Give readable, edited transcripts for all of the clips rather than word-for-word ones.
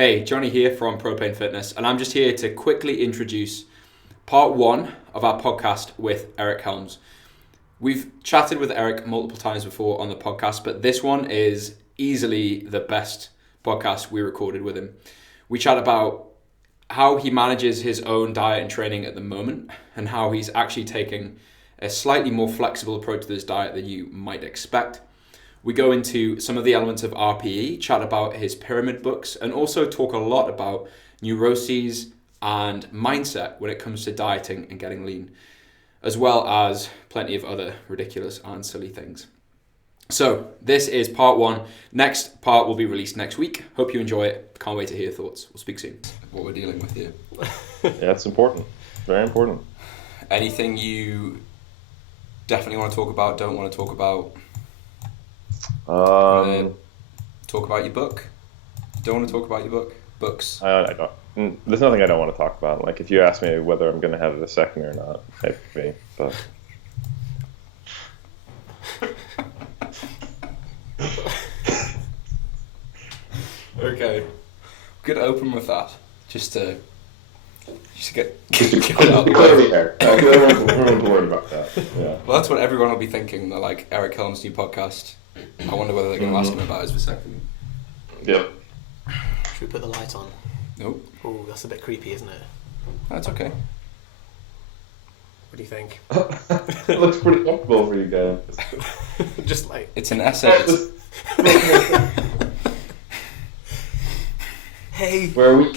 Hey, Johnny here from Propane Fitness, and I'm just here to quickly introduce part one of our podcast with Eric Helms. We've chatted with Eric multiple times before on the podcast, but this one is easily the best podcast we recorded with him. We chat about how he manages his own diet and training at the moment, and how he's actually taking a slightly more flexible approach to this diet than you might expect. We go into some of the elements of RPE, chat about his pyramid books, and also talk a lot about neuroses and mindset when it comes to dieting and getting lean, as well as plenty of other ridiculous and silly things. So this is part one. Next part will be released next week. Hope you enjoy it. Can't wait to hear your thoughts. We'll speak soon. What we're dealing with here. Yeah, it's important. Very important. Anything you definitely want to talk about, don't want to talk about? Talk about your book? Don't want to talk about your book? Books? I don't. There's nothing I don't want to talk about. Like, if you ask me whether I'm going to have it a second or not, maybe. But okay, we're gonna open with that, just to get out of the way. Everyone's worried about that. Yeah. Well, that's what everyone will be thinking. They're like, Eric Helms' new podcast. I wonder whether they're going to ask him about his vasectomy. Yep. Should we put the light on? Nope. Oh, that's a bit creepy, isn't it? That's okay. What do you think? It looks pretty comfortable for you guys. Just like... It's an essay. Hey! Where we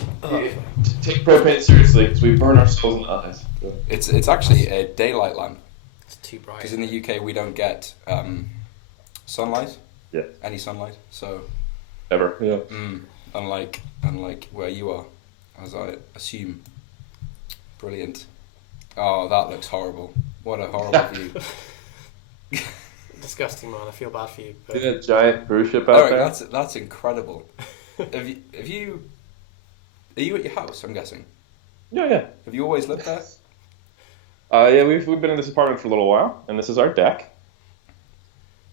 take propane seriously because we burn ourselves in the eyes. It's actually a daylight lamp. It's too bright. Because in the UK we don't get sunlight. Yeah. Any sunlight. So. Ever. Yeah. Unlike where you are, as I assume. Brilliant. Oh, that looks horrible. What a horrible view. Disgusting, man. I feel bad for you. See that giant cruise ship out there? That's incredible. Are you at your house, I'm guessing? Yeah. Have you always lived there? Yeah, we've been in this apartment for a little while, and this is our deck.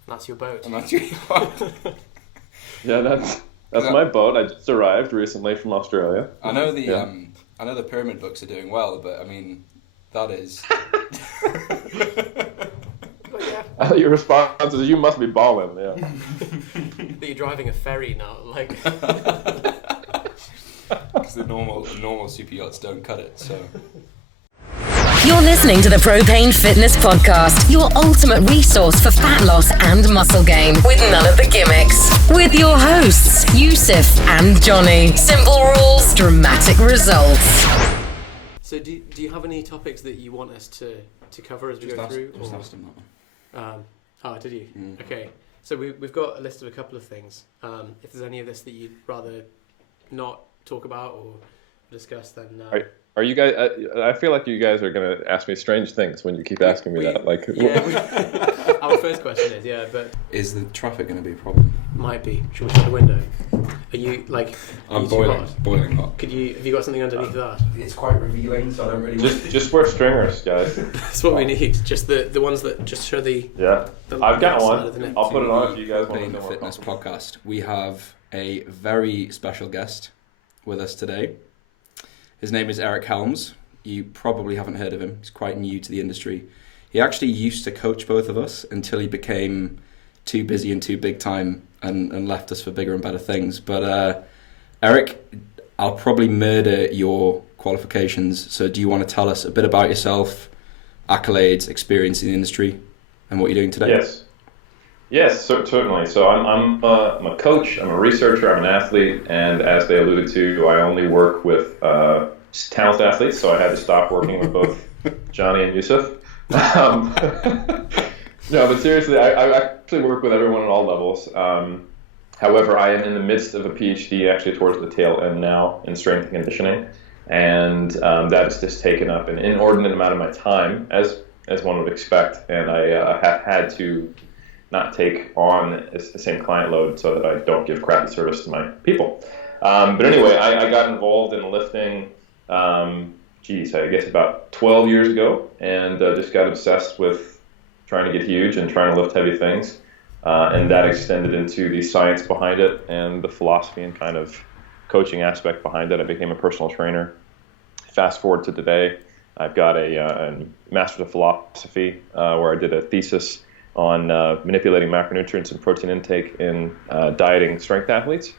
That's your boat. And that's your boat. Yeah, that's my boat. I just arrived recently from Australia. I know the pyramid books are doing well, but I mean, that is. Your response is, "You must be balling." Yeah. That you're driving a ferry now, like. Because the normal super yachts don't cut it, so. You're listening to the Propane Fitness Podcast, your ultimate resource for fat loss and muscle gain, with none of the gimmicks. With your hosts, Yusuf and Johnny. Simple rules, dramatic results. So do you have any topics that you want us to cover as we go through? Just asked him that one. Did you? Okay. So we've got a list of a couple of things. If there's any of this that you'd rather not talk about or discuss, then... Are you guys? I feel like you guys are going to ask me strange things when you keep asking me that. Like, our first question is, but is the traffic going to be a problem? Might be. Should we shut the window? Are you like? I'm boiling hot. Have you got something underneath that? It's quite revealing, so I don't really. Just wear stringers, guys. That's what we need. Just the ones that just show the. Yeah, I've got one. I'll put it on if you guys want to know. Fitness podcast. We have a very special guest with us today. His name is Eric Helms. You probably haven't heard of him. He's quite new to the industry. He actually used to coach both of us until he became too busy and too big time and left us for bigger and better things. But Eric, I'll probably murder your qualifications. So do you want to tell us a bit about yourself, accolades, experience in the industry, and what you're doing today? Yes, certainly. So I'm a coach, I'm a researcher, I'm an athlete, and as they alluded to, I only work with talented athletes, so I had to stop working with both Johnny and Yusuf. No, but seriously, I actually work with everyone at all levels. However, I am in the midst of a PhD, actually towards the tail end now, in strength and conditioning, and that has just taken up an inordinate amount of my time, as one would expect, and I have had to not take on the same client load so that I don't give crappy service to my people. But anyway, I got involved in lifting, I guess about 12 years ago, and just got obsessed with trying to get huge and trying to lift heavy things. And that extended into the science behind it and the philosophy and kind of coaching aspect behind it. I became a personal trainer. Fast forward to today, I've got a Master's of Philosophy where I did a thesis on manipulating macronutrients and protein intake in dieting strength athletes.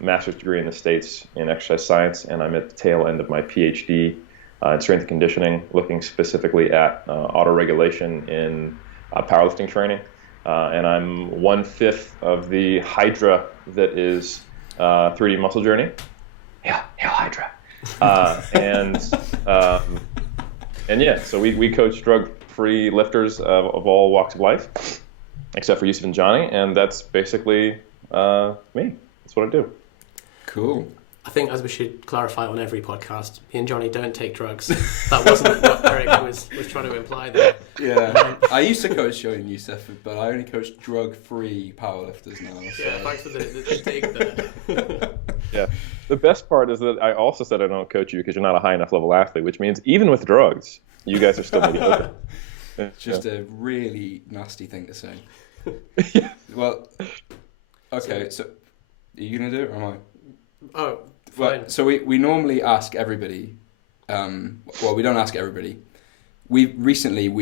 Master's degree in the States in exercise science, and I'm at the tail end of my PhD in strength and conditioning, looking specifically at autoregulation in powerlifting training. And I'm 1/5 of the Hydra that is 3D Muscle Journey. Hail Hydra. And yeah, so we coach drug-free lifters of all walks of life, except for Yusuf and Johnny, and that's basically me. That's what I do. Cool. I think, as we should clarify on every podcast, me and Johnny don't take drugs. That wasn't what Eric was trying to imply there. Yeah. I used to coach Joey and Yusuf, but I only coach drug-free powerlifters now. So. Yeah, thanks for the take there. Yeah. The best part is that I also said I don't coach you because you're not a high enough level athlete, which means even with drugs, you guys are still mediocre. It's just a really nasty thing to say. Yeah. Well, okay, so are you going to do it or am I? Oh, fine. Well, so we normally ask everybody, well, we don't ask everybody. We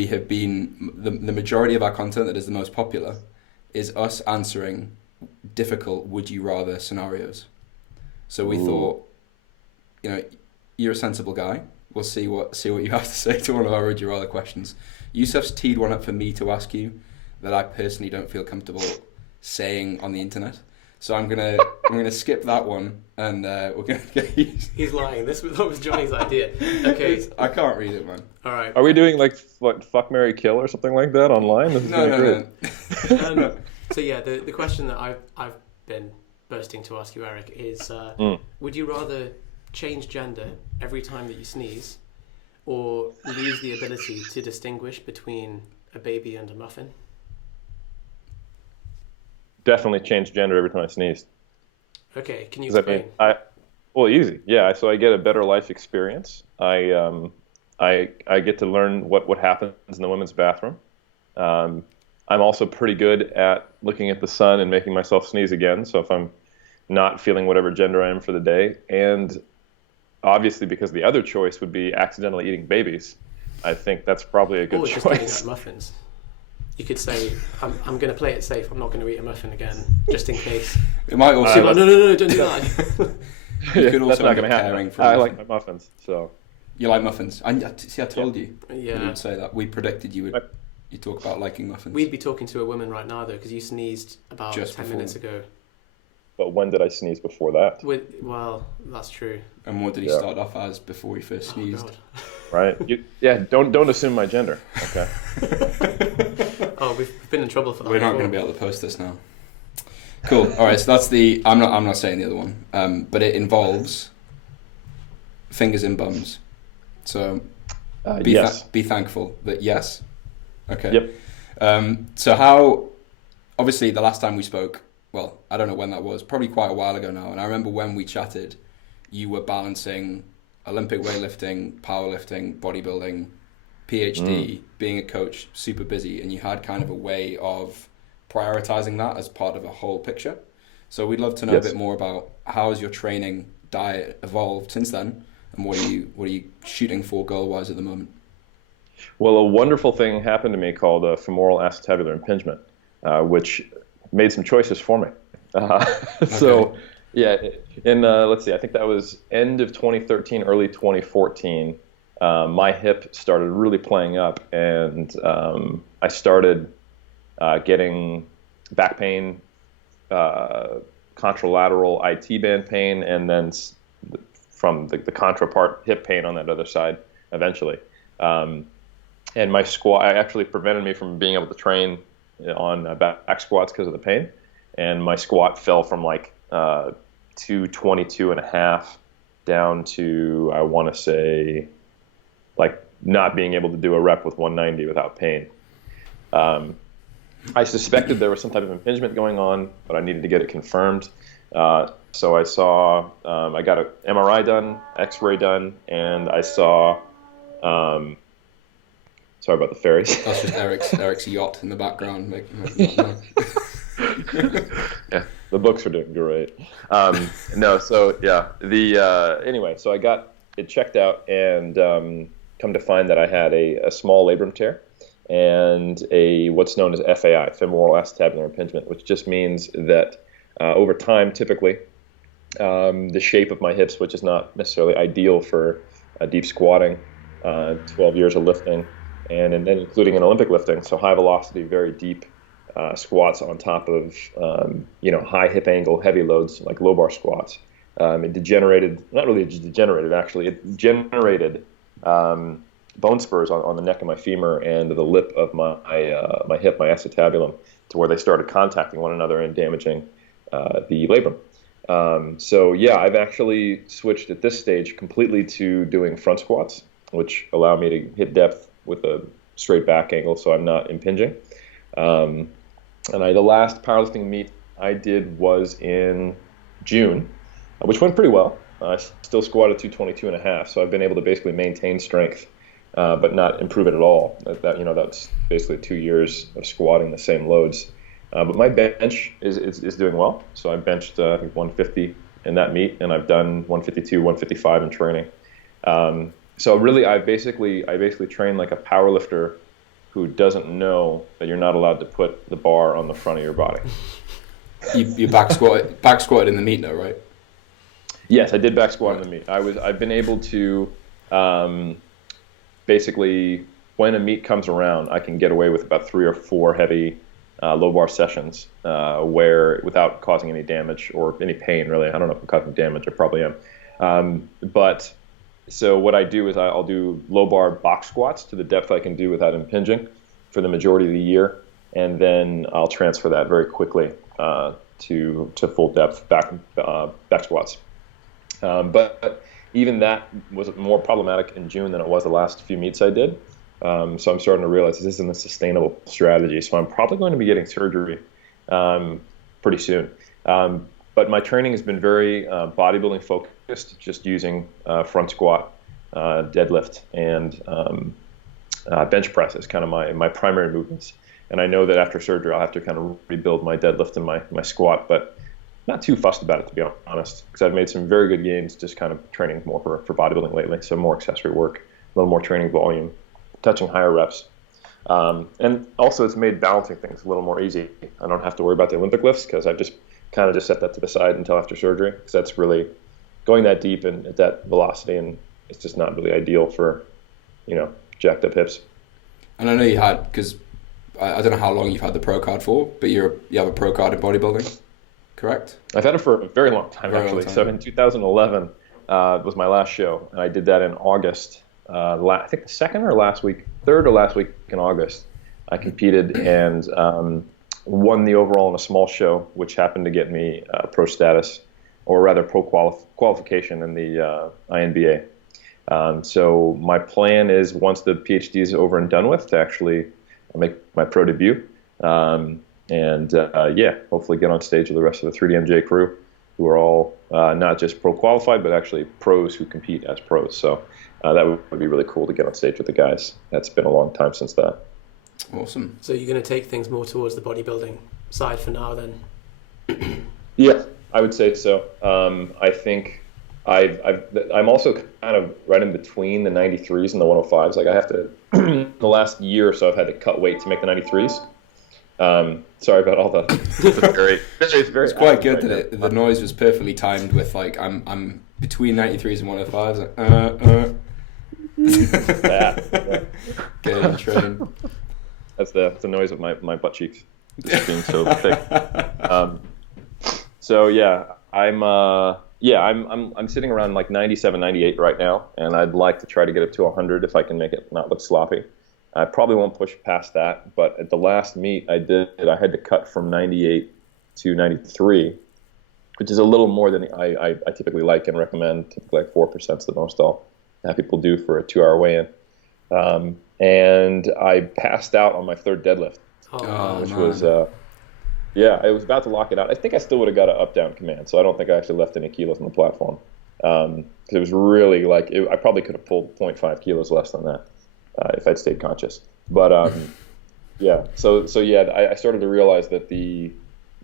have been, the majority of our content that is the most popular is us answering difficult would you rather scenarios. So we thought, you're a sensible guy. We'll see what you have to say to one of our would you rather questions. Yusuf's teed one up for me to ask you that I personally don't feel comfortable saying on the internet. So I'm gonna skip that one, and we're gonna get. He's lying. That was Johnny's idea. Okay. I can't read it, man. All right. Are we doing like what, fuck, marry, kill or something like that online? No. So yeah, the question that I've been bursting to ask you, Eric, is would you rather change gender every time that you sneeze, or lose the ability to distinguish between a baby and a muffin? Definitely change gender every time I sneeze. Okay, can you explain? Well, easy. Yeah, so I get a better life experience. I get to learn what happens in the women's bathroom. I'm also pretty good at looking at the sun and making myself sneeze again. So if I'm not feeling whatever gender I am for the day, and obviously because the other choice would be accidentally eating babies, I think that's probably a good choice. Just eating out muffins. You could say, I'm going to play it safe. I'm not going to eat a muffin again, just in case. It might also... no, don't do that. You could also that's not end up caring for I like my muffins, so... You like muffins? I told you. Yeah. You would say that. We predicted you would... You talk about liking muffins. We'd be talking to a woman right now, though, because you sneezed about Just 10 before. minutes ago. But when did I sneeze before that? Well, that's true. And what did he start off as before he first sneezed? God. Right? Don't assume my gender, okay? Oh, we've been in trouble for that. We're not going to be able to post this now. Cool. All right. So that's the. I'm not saying the other one. But it involves fingers in bums. So yes. Be thankful that yes. Okay. Yep. So how? Obviously, the last time we spoke. Well, I don't know when that was. Probably quite a while ago now. And I remember when we chatted, you were balancing Olympic weightlifting, powerlifting, bodybuilding, PhD, being a coach, super busy, and you had kind of a way of prioritizing that as part of a whole picture. So we'd love to know a bit more about how has your training diet evolved since then, and what are you shooting for goal-wise at the moment? Well, a wonderful thing happened to me called femoral acetabular impingement, which made some choices for me. So, yeah, let's see, I think that was end of 2013, early 2014. My hip started really playing up, and I started getting back pain, contralateral IT band pain, and then from the contra part, hip pain on that other side eventually. And my squat actually prevented me from being able to train on back squats because of the pain. And my squat fell from like 222 and a half down to, I want to say, like not being able to do a rep with 190 without pain. I suspected there was some type of impingement going on, but I needed to get it confirmed. So I saw, I got an MRI done, X-ray done, and I saw, sorry about the fairies. That's just Eric's yacht in the background. Yeah. The books are doing great. No, so yeah. Anyway, so I got it checked out, and come to find that I had a small labrum tear and a what's known as FAI, femoral acetabular impingement, which just means that over time, typically, the shape of my hips, which is not necessarily ideal for deep squatting, 12 years of lifting, and then including an Olympic lifting, so high velocity, very deep squats on top of high hip angle, heavy loads like low bar squats. It degenerated, not really degenerated actually, it generated bone spurs on the neck of my femur and the lip of my hip, my acetabulum, to where they started contacting one another and damaging the labrum. So yeah, I've actually switched at this stage completely to doing front squats, which allow me to hit depth with a straight back angle, so I'm not impinging. And the last powerlifting meet I did was in June, which went pretty well. I still squatted 222.5, so I've been able to basically maintain strength, but not improve it at all. That's basically 2 years of squatting the same loads. But my bench is doing well. So I benched I think 150 in that meet, and I've done 152, 155 in training. So really, I basically train like a power lifter who doesn't know that you're not allowed to put the bar on the front of your body. You back squatted in the meet, though, right? Yes, I did back squat in the meet. I've been able to basically, when a meet comes around, I can get away with about 3 or 4 heavy low bar sessions where without causing any damage or any pain, really. I don't know if I'm causing damage. I probably am. But so what I do is I'll do low bar box squats to the depth I can do without impinging for the majority of the year, and then I'll transfer that very quickly to full depth back squats. But even that was more problematic in June than it was the last few meets I did. So I'm starting to realize this isn't a sustainable strategy. So I'm probably going to be getting surgery pretty soon. But my training has been very bodybuilding focused, just using front squat, deadlift, and bench press as kind of my primary movements. And I know that after surgery, I'll have to kind of rebuild my deadlift and my squat, but not too fussed about it, to be honest, because I've made some very good gains just kind of training more for bodybuilding lately. So more accessory work, a little more training volume, touching higher reps. And also it's made balancing things a little more easy. I don't have to worry about the Olympic lifts because I've just set that to the side until after surgery, because that's really going that deep and at that velocity, and it's just not really ideal for, jacked up hips. And I know you had, because I don't know how long you've had the pro card for, but you have a pro card in bodybuilding, correct? I've had it for a very long time, actually. So in 2011 was my last show, and I did that in August. I think the third or last week in August, I competed and won the overall in a small show, which happened to get me pro status, or rather pro qualification in the INBA. So my plan is, once the PhD is over and done with, to actually make my pro debut, and hopefully get on stage with the rest of the 3DMJ crew, who are all not just pro qualified, but actually pros who compete as pros. So that would be really cool to get on stage with the guys. That's been a long time since that. Awesome. So you're going to take things more towards the bodybuilding side for now, then? Yeah, I would say so. I think I'm also kind of right in between the 93s and the 105s. Like I have to, the last year or so, I've had to cut weight to make the 93s. Sorry about all the it's quite good that the noise was perfectly timed with, like, I'm between 93s and 105s. Get in train. That's the noise of my butt cheeks just being so thick. So yeah, I'm sitting around like 97, 98 right now, and I'd like to try to get it to 100 if I can make it not look sloppy. I probably won't push past that, but at the last meet I had to cut from 98 to 93, which is a little more than I typically like and recommend. Typically like 4% is the most I'll have people do for a 2-hour weigh-in. And I passed out on my third deadlift, which was, I was about to lock it out. I think I still would have got an up-down command, so I don't think I actually left any kilos on the platform. Because it was really I probably could have pulled 0.5 kilos less than that if I'd stayed conscious. But I started to realize that the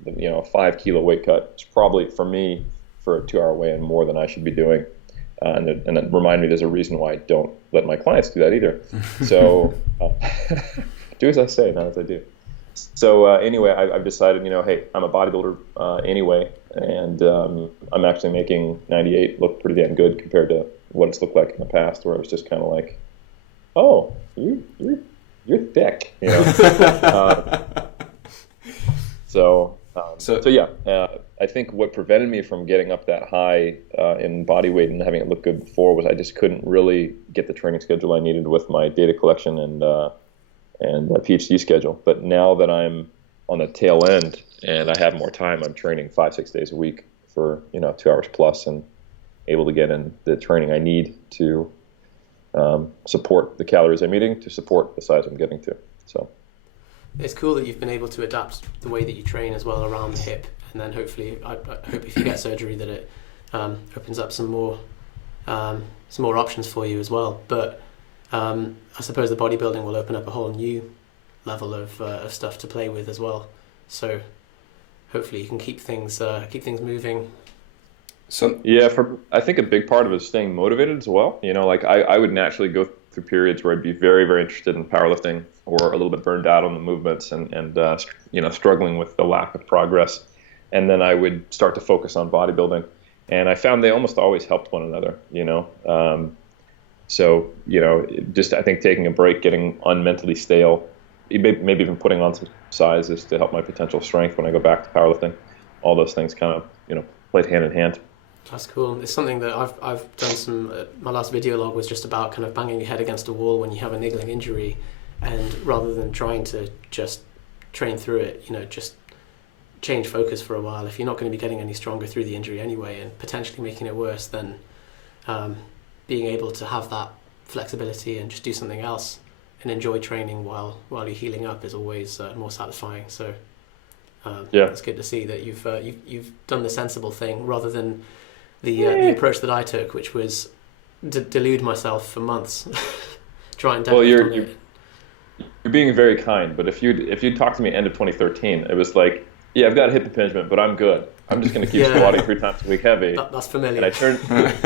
a 5 kilo weight cut is probably, for me, for a 2 hour weigh-in, more than I should be doing. And it reminded me there's a reason why I don't let my clients do that either. So do as I say, not as I do. So anyway, I've decided, hey, I'm a bodybuilder anyway, and I'm actually making 98 look pretty damn good compared to what it's looked like in the past, where it was just kind of like, oh, you're thick, So yeah, I think what prevented me from getting up that high in body weight and having it look good before was I just couldn't really get the training schedule I needed with my data collection and PhD schedule. But now that I'm on the tail end and I have more time, I'm training 5-6 days a week for 2 hours plus, and able to get in the training I need to support the calories I'm eating to support the size I'm getting to. So it's cool that you've been able to adapt the way that you train as well around the hip, and then hopefully, I hope if you get surgery that it opens up some more options for you as well. But I suppose the bodybuilding will open up a whole new level of stuff to play with as well. So hopefully you can keep things moving. So yeah, I think a big part of it is staying motivated as well. Like I would naturally go through periods where I'd be very, very interested in powerlifting, or a little bit burned out on the movements and struggling with the lack of progress. And then I would start to focus on bodybuilding. And I found they almost always helped one another, So, just I think taking a break, getting unmentally stale, maybe even putting on some sizes to help my potential strength when I go back to powerlifting. All those things kind of, played hand in hand. That's cool. It's something that I've done some. My last video log was just about kind of banging your head against a wall when you have a niggling injury, and rather than trying to just train through it, just change focus for a while. If you're not going to be getting any stronger through the injury anyway, and potentially making it worse, then being able to have that flexibility and just do something else and enjoy training while you're healing up is always more satisfying. So it's good to see that you've done the sensible thing rather than the approach that I took, which was delude myself for months, try and you're being very kind. But if you'd talked to me end of 2013, it was like, yeah, I've got a hip impingement, but I'm good. I'm just going to keep squatting 3 times a week heavy. That's familiar. And I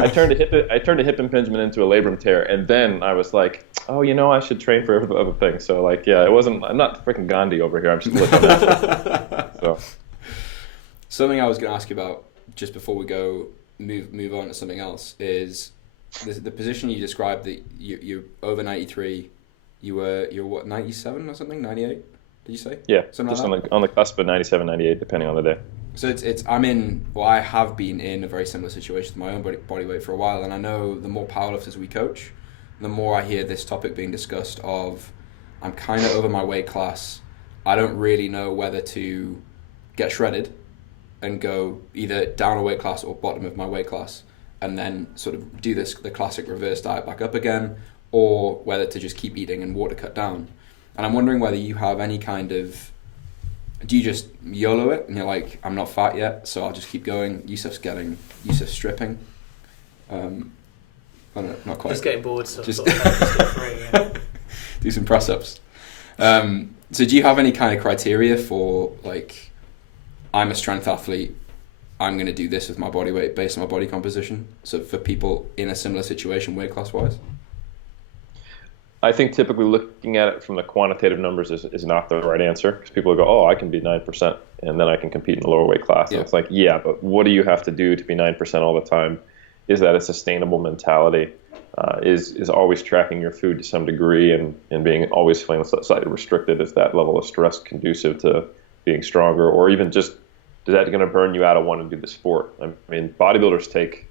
turned a hip impingement into a labrum tear, and then I was like, oh, I should train for other things. So like, yeah, I'm not freaking Gandhi over here. I'm just looking at So something I was going to ask you about just before we go move on to something else is the position you described, that you're over 93. You're what, 97 or something? 98? Did you say? Yeah, something just like on the cusp of 97, 98, depending on the day. So I have been in a very similar situation with my own body weight for a while, and I know the more powerlifters we coach, the more I hear this topic being discussed of, I'm kind of over my weight class. I don't really know whether to get shredded and go either down a weight class or bottom of my weight class, and then sort of do the classic reverse diet back up again, or whether to just keep eating and water cut down. And I'm wondering whether you have any kind of, do you just YOLO it and you're like, I'm not fat yet, so I'll just keep going. Yusuf's stripping. Not quite. Just getting bored, so just yeah. Do some press ups. So do you have any kind of criteria for, like, I'm a strength athlete, I'm going to do this with my body weight based on my body composition? So for people in a similar situation, weight class wise? I think typically looking at it from the quantitative numbers is not the right answer, because people go, oh, I can be 9% and then I can compete in the lower weight class. Yeah. And it's like, yeah, but what do you have to do to be 9% all the time? Is that a sustainable mentality? Is always tracking your food to some degree and being always feeling slightly restricted? Is that level of stress conducive to being stronger? Or even just, is that going to burn you out of wanting to do the sport? I mean, bodybuilders take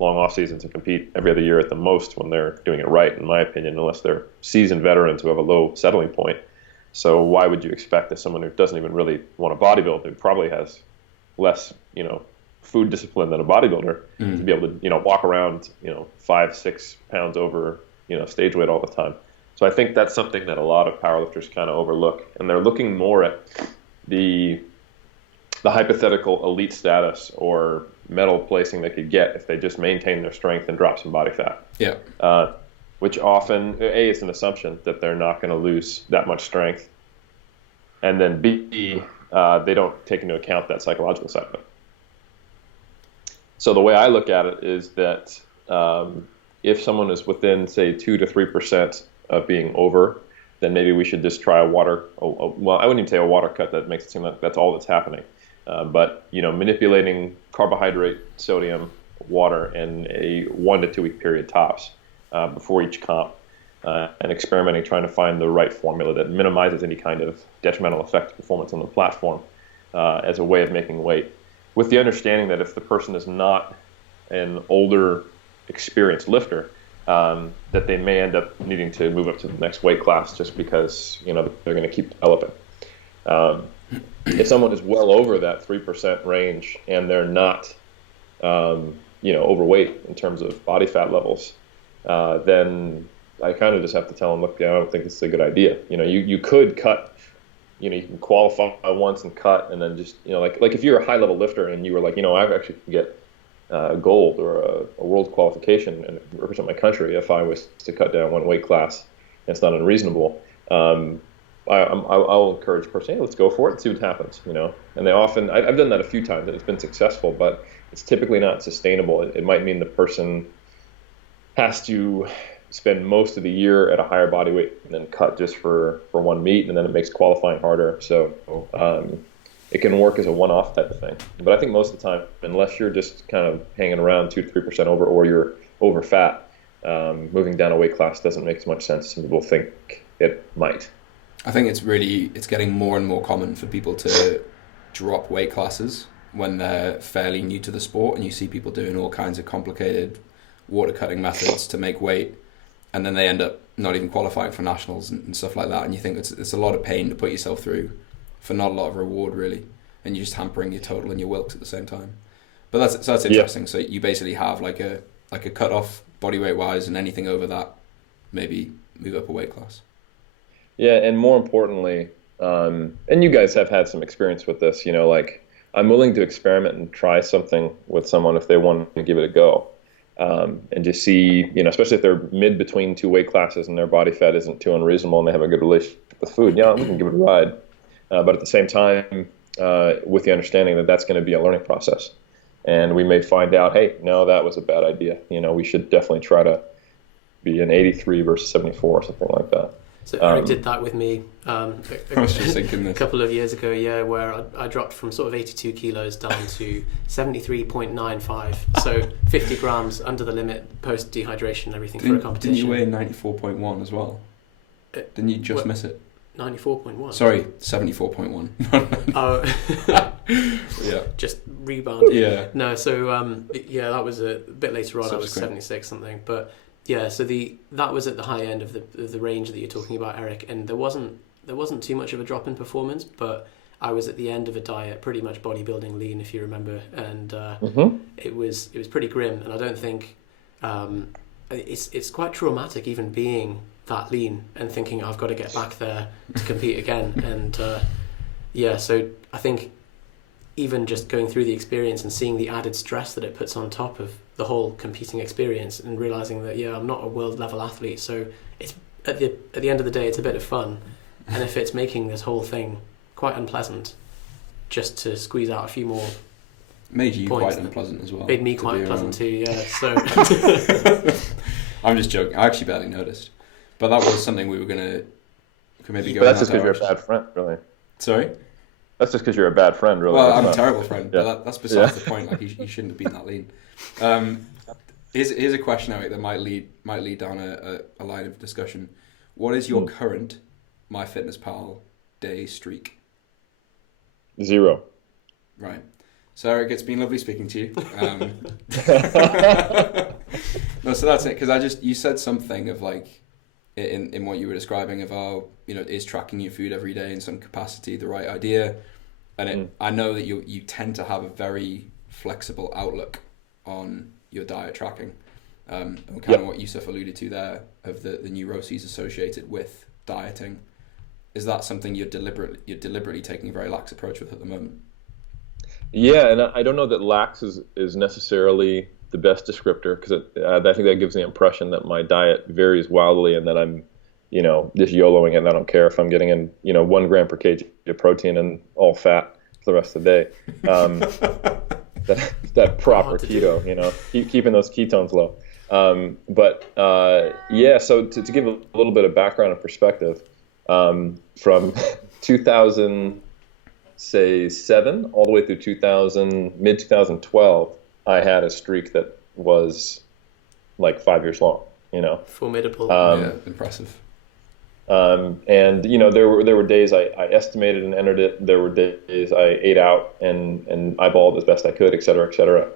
long off seasons to compete every other year at the most when they're doing it right, in my opinion, unless they're seasoned veterans who have a low settling point. So why would you expect that someone who doesn't even really want to bodybuild, who probably has less, food discipline than a bodybuilder, to be able to, walk around, 5-6 pounds over, stage weight all the time? So I think that's something that a lot of powerlifters kind of overlook, and they're looking more at the hypothetical elite status or medal placing they could get if they just maintain their strength and drop some body fat. Yeah. Which often, A, it's an assumption that they're not going to lose that much strength. And then B, they don't take into account that psychological side of it. So the way I look at it is that if someone is within, say, 2 to 3% of being over, then maybe we should just try well, I wouldn't even say a water cut. That makes it seem like that's all that's happening. But manipulating carbohydrate, sodium, water in a 1 to 2 week period tops before each comp, and experimenting, trying to find the right formula that minimizes any kind of detrimental effect to performance on the platform as a way of making weight, with the understanding that if the person is not an older, experienced lifter, that they may end up needing to move up to the next weight class just because they're going to keep developing. If someone is well over that 3% range and they're not, overweight in terms of body fat levels, then I kind of just have to tell them, look, I don't think this is a good idea. You could cut, you can qualify once and cut, and then just, like if you're a high level lifter and you were like, I actually can get gold or a world qualification and represent my country if I was to cut down 1 weight class, it's not unreasonable. I'll encourage a person, hey, let's go for it and see what happens, And they often, I've done that a few times and it's been successful, but it's typically not sustainable. It might mean the person has to spend most of the year at a higher body weight and then cut just for one meet, and then it makes qualifying harder. So it can work as a one-off type of thing. But I think most of the time, unless you're just kind of hanging around 2 to 3% over, or you're over fat, moving down a weight class doesn't make as much sense as some people think it might. I think it's getting more and more common for people to drop weight classes when they're fairly new to the sport, and you see people doing all kinds of complicated water cutting methods to make weight, and then they end up not even qualifying for nationals and stuff like that, and you think it's a lot of pain to put yourself through for not a lot of reward, really, and you're just hampering your total and your Wilks at the same time. But that's interesting. Yeah. So you basically have like a cut-off body weight wise, and anything over that, maybe move up a weight class. Yeah, and more importantly, and you guys have had some experience with this, like I'm willing to experiment and try something with someone if they want to give it a go. And just see, especially if they're mid between 2 weight classes and their body fat isn't too unreasonable and they have a good relationship with food, we can give it a ride. But at the same time, with the understanding that that's going to be a learning process. And we may find out, hey, no, that was a bad idea. We should definitely try to be an 83 versus 74 or something like that. So Eric did that with me I was just thinking a couple of years ago, where I dropped from sort of 82 kilos down to 73.95, so 50 grams under the limit post dehydration and everything for a competition. Didn't you weigh 94.1 as well? Didn't you just miss it? 94.1. Sorry, 74.1. Yeah. Just rebounded. Yeah. No, so that was a bit later on. I was 76 something, but. Yeah, so that was at the high end of the range that you're talking about, Eric, and there wasn't too much of a drop in performance, but I was at the end of a diet, pretty much bodybuilding lean, if you remember, and it was pretty grim, and I don't think it's quite traumatic even being that lean and thinking I've got to get back there to compete again, and so I think even just going through the experience and seeing the added stress that it puts on top of the whole competing experience, and realizing that I'm not a world level athlete, so it's at the end of the day it's a bit of fun, and if it's making this whole thing quite unpleasant just to squeeze out a few more made you points, quite unpleasant as well. Made me quite unpleasant too, so I'm just joking. I actually barely noticed, but that was something we were could maybe go. But that's just because you're a bad friend, really. Sorry. That's just because you're a bad friend, really. Well, I'm a terrible friend, but that's besides the point. Like, you shouldn't have been that lean. Here's a question, Eric, that might lead down a line of discussion. What is your current MyFitnessPal day streak? 0. Right. So, Eric, it's been lovely speaking to you. No, so that's it. Because you said something of like, in what you were describing of how, is tracking your food every day in some capacity the right idea? And I know that you tend to have a very flexible outlook on your diet tracking. And kind of what Yusuf alluded to there of the neuroses associated with dieting. Is that something you're deliberately taking a very lax approach with at the moment? Yeah, and I don't know that lax is necessarily the best descriptor, because I think that gives the impression that my diet varies wildly and that I'm just YOLOing it, and I don't care if I'm getting in, 1 gram per kg of protein and all fat for the rest of the day. That proper keto, keeping those ketones low. So to give a little bit of background and perspective, from 2007 all the way through mid 2012, I had a streak that was like 5 years long. Formidable. Impressive. And there were days I estimated and entered it. There were days I ate out and eyeballed as best I could, et cetera, et cetera.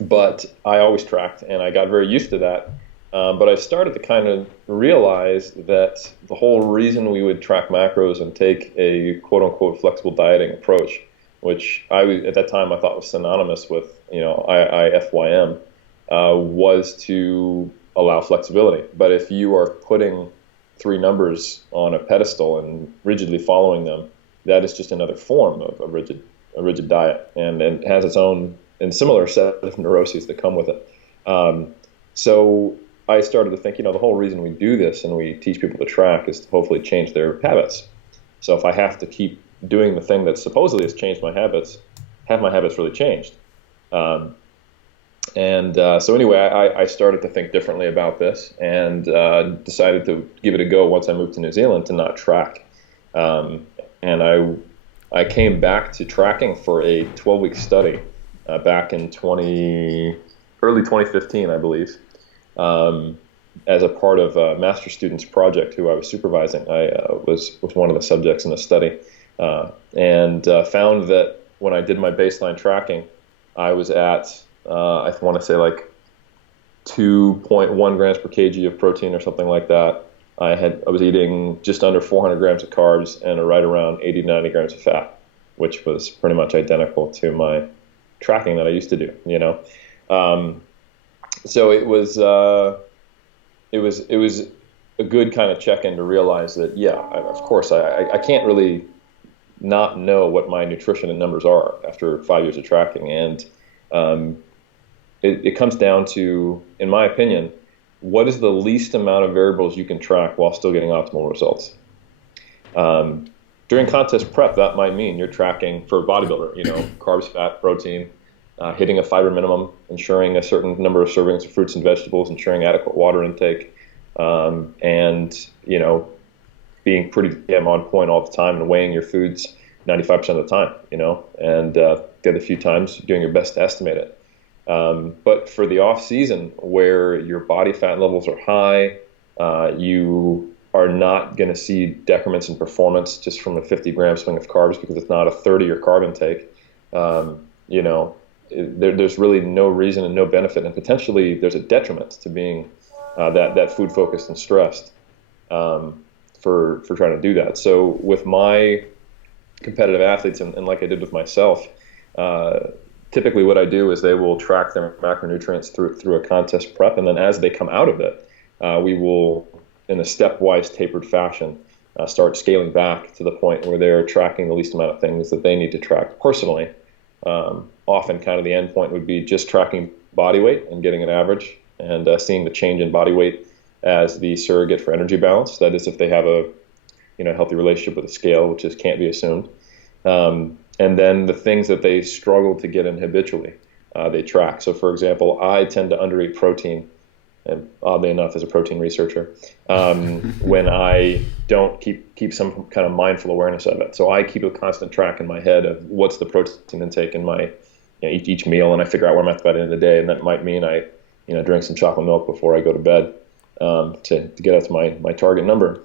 But I always tracked, and I got very used to that. But I started to kind of realize that the whole reason we would track macros and take a quote unquote flexible dieting approach, which at that time I thought was synonymous with IFYM, was to allow flexibility. But if you are putting 3 numbers on a pedestal and rigidly following them, that is just another form of a rigid diet, and it has its own and similar set of neuroses that come with it. So I started to think, the whole reason we do this and we teach people to track is to hopefully change their habits. So if I have to keep doing the thing that supposedly has changed my habits, have my habits really changed? So anyway, I started to think differently about this, and decided to give it a go once I moved to New Zealand to not track. And I came back to tracking for a 12-week study back in early 2015, I believe, as a part of a master student's project who I was supervising. I was one of the subjects in the study, and found that when I did my baseline tracking, I was at I want to say like 2.1 grams per kg of protein or something like that. I was eating just under 400 grams of carbs and right around 80 to 90 grams of fat, which was pretty much identical to my tracking that I used to do. So it was a good kind of check-in to realize that, of course, I can't really not know what my nutrition and numbers are after 5 years of tracking, and it comes down to, in my opinion, what is the least amount of variables you can track while still getting optimal results. During contest prep, that might mean you're tracking for a bodybuilder, carbs, fat, protein, hitting a fiber minimum, ensuring a certain number of servings of fruits and vegetables, ensuring adequate water intake, and being pretty damn on point all the time and weighing your foods 95% of the time, and the other few times doing your best to estimate it. But for the off season, where your body fat levels are high, you are not going to see decrements in performance just from a 50-gram swing of carbs, because it's not a 30-year carb intake. There's really no reason and no benefit, and potentially there's a detriment to being that food focused and stressed for trying to do that. So with my competitive athletes, and like I did with myself, typically what I do is they will track their macronutrients through a contest prep, and then as they come out of it, we will, in a stepwise tapered fashion, start scaling back to the point where they're tracking the least amount of things that they need to track personally. Often kind of the end point would be just tracking body weight and getting an average, and seeing the change in body weight as the surrogate for energy balance. That is, if they have a healthy relationship with a scale, which can't be assumed. And then the things that they struggle to get in habitually, they track. So, for example, I tend to undereat protein, and oddly enough, as a protein researcher, when I don't keep some kind of mindful awareness of it. So I keep a constant track in my head of what's the protein intake in my each meal, and I figure out where I'm at by the end of the day. And that might mean I drink some chocolate milk before I go to bed to get up to my target number.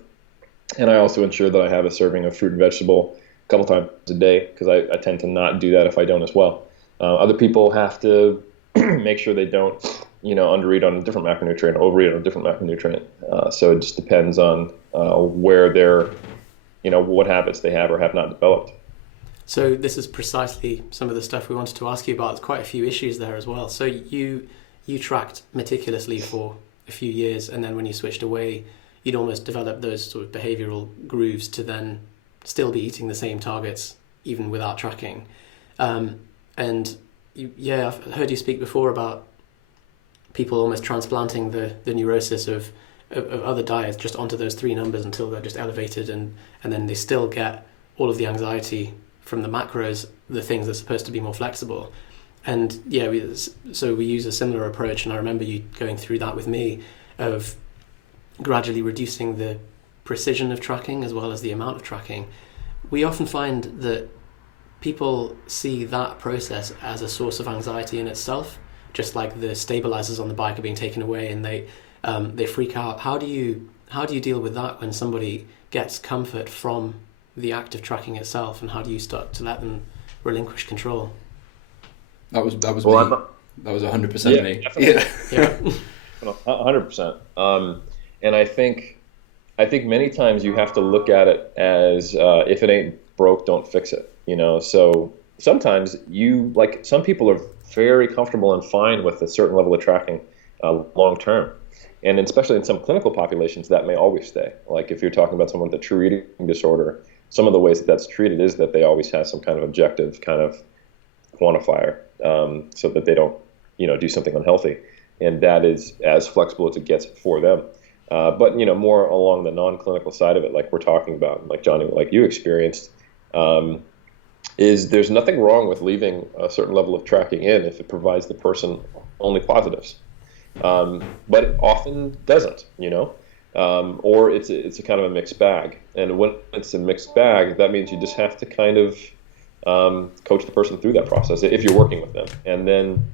And I also ensure that I have a serving of fruit and vegetable a couple times a day, because I tend to not do that if I don't as well. Other people have to make sure they don't undereat on a different macronutrient, overeat on a different macronutrient. So it just depends on where they're, what habits they have or have not developed. So this is precisely some of the stuff we wanted to ask you about. There's quite a few issues there as well. So you tracked meticulously for a few years, and then when you switched away, you'd almost develop those sort of behavioral grooves to then still be eating the same targets even without tracking. And I've heard you speak before about people almost transplanting the neurosis of of other diets just onto those 3 numbers until they're just elevated, and then they still get all of the anxiety from the macros, the things that are supposed to be more flexible. And yeah, we use a similar approach, and I remember you going through that with me, of gradually reducing the precision of tracking as well as the amount of tracking. We often find that people see that process as a source of anxiety in itself, just like the stabilizers on the bike are being taken away, and they freak out. How do you deal with that when somebody gets comfort from the act of tracking itself, and how do you start to let them relinquish control? That was well, me. That was 100% me. Yeah, 100%. And I think many times you have to look at it as if it ain't broke, don't fix it. So sometimes some people are very comfortable and fine with a certain level of tracking long term. And especially in some clinical populations, that may always stay. Like if you're talking about someone with a true eating disorder, some of the ways that that's treated is that they always have some kind of objective kind of quantifier, so that they don't, do something unhealthy. And that is as flexible as it gets for them. But, more along the non-clinical side of it, like we're talking about, like Johnny, like you experienced, is there's nothing wrong with leaving a certain level of tracking in if it provides the person only positives. But it often doesn't, or it's a kind of a mixed bag. And when it's a mixed bag, that means you just have to kind of coach the person through that process if you're working with them, and then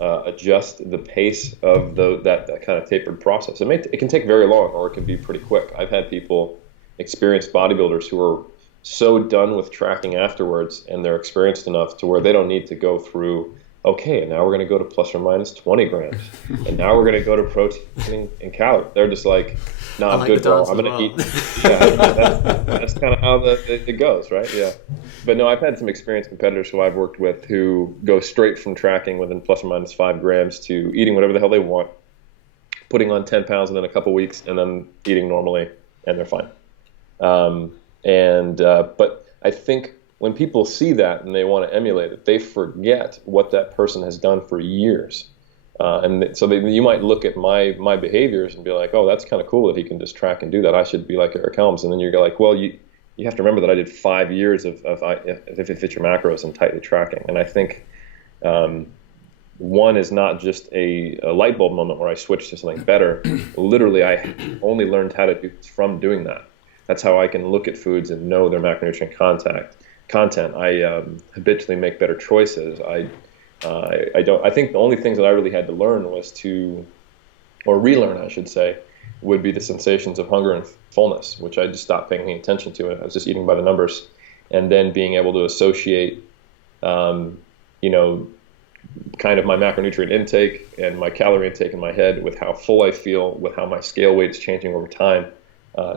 adjust the pace of that kind of tapered process. It can take very long, or it can be pretty quick. I've had people, experienced bodybuilders, who are so done with tracking afterwards, and they're experienced enough to where they don't need to go through, okay, and now we're going to go to plus or minus 20 grams, and now we're going to go to protein and calories. They're just like, no, I'm good, bro. I'm going to eat. Yeah, that's kind of how it goes, right? Yeah. But no, I've had some experienced competitors who I've worked with who go straight from tracking within plus or minus 5 grams to eating whatever the hell they want, putting on 10 pounds within a couple weeks, and then eating normally, and they're fine. But I think when people see that and they want to emulate it, they forget what that person has done for years. You might look at my behaviors and be like, oh, that's kind of cool that he can just track and do that. I should be like Eric Helms. And then you're like, well, you have to remember that I did 5 years of if it fits your macros and tightly tracking. And I think one is not just a light bulb moment where I switched to something better. Literally, I only learned how to do from doing that. That's how I can look at foods and know their macronutrient content. I habitually make better choices. I think the only things that I really had to learn or relearn, I should say, would be the sensations of hunger and fullness, which I just stopped paying any attention to. I was just eating by the numbers, and then being able to associate, kind of my macronutrient intake and my calorie intake in my head with how full I feel, with how my scale weight's changing over time,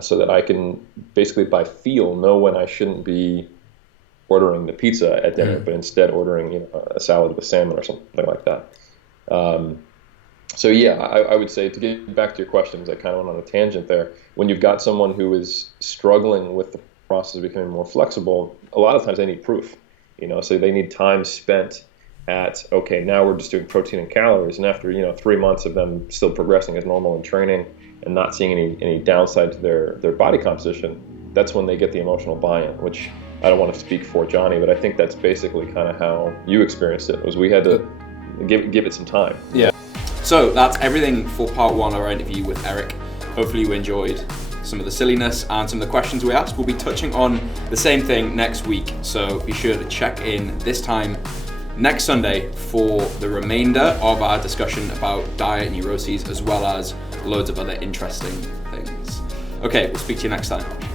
so that I can basically by feel know when I shouldn't be ordering the pizza at dinner, but instead ordering a salad with salmon or something like that. So yeah, I would say, to get back to your questions, I kind of went on a tangent there. When you've got someone who is struggling with the process of becoming more flexible, a lot of times they need proof. So they need time spent at, okay, now we're just doing protein and calories, and after 3 months of them still progressing as normal in training and not seeing any downside to their body composition, that's when they get the emotional buy-in, which I don't want to speak for Johnny, but I think that's basically kind of how you experienced it, was we had to give it some time. Yeah. So that's everything for part 1 of our interview with Eric. Hopefully you enjoyed some of the silliness and some of the questions we asked. We'll be touching on the same thing next week, so be sure to check in this time next Sunday for the remainder of our discussion about diet neuroses, as well as loads of other interesting things. Okay, we'll speak to you next time.